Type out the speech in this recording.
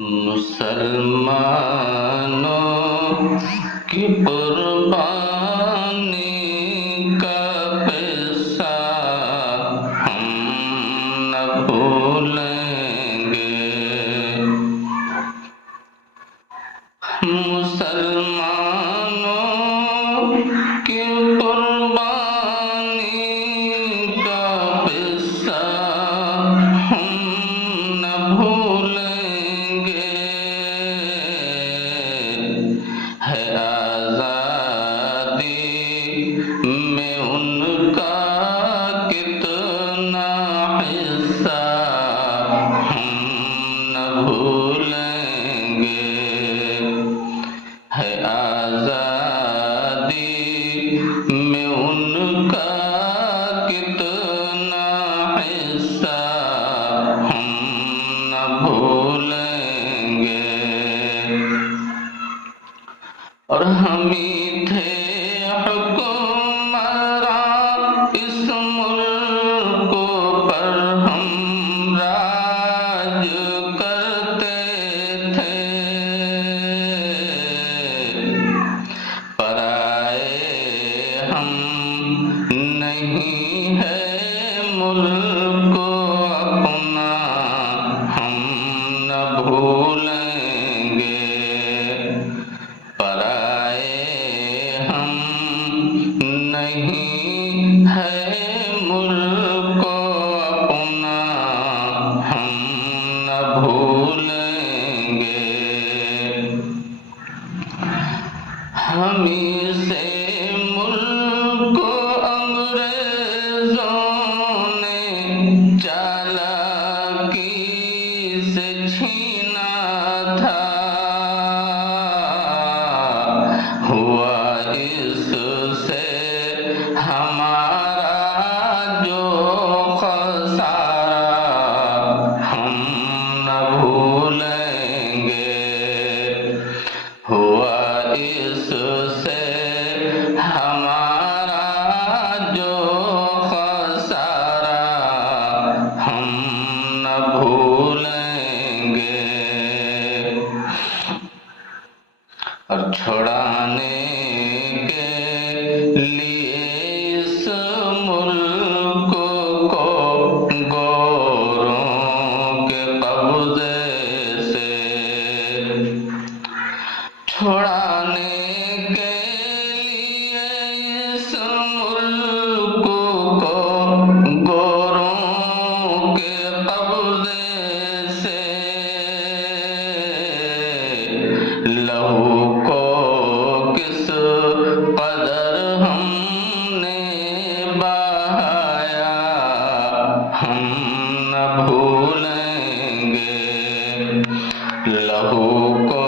मुसलमानों की कुर्बानी का पैसा हम न भूलेंगे। मुसलमानों की कुर्बानी का पैसा हम न भूलेंगे। है आजादी में उनका कितना हिस्सा हम न भूलेंगे। है आजादी में उनका कितना हिस्सा हम न भूलेंगे। और हम ही थे हुक्मरां इस मुल्क पर, हम राज करते थे। पराए हम नहीं है मुल्क अपना हम न भूलेंगे। पराए हम नहीं है मुल्क अपना हम न भूलेंगे। हमी से मुल्क अंग्रेजों ने चालाकी से छीना था। हुआ इससे हमारा जो खसारा हम न भूलेंगे। हुआ इससे हमारा जो खसारा हम न भूलेंगे। और छुड़ाने के लिए इस मुल्क को गोरों के कब्जे से, छुड़ाने के लिए इस मुल्क को गोरों के कब्जे से, लहू को किस कदर हमने बहाया हम न भूलेंगे। लहू को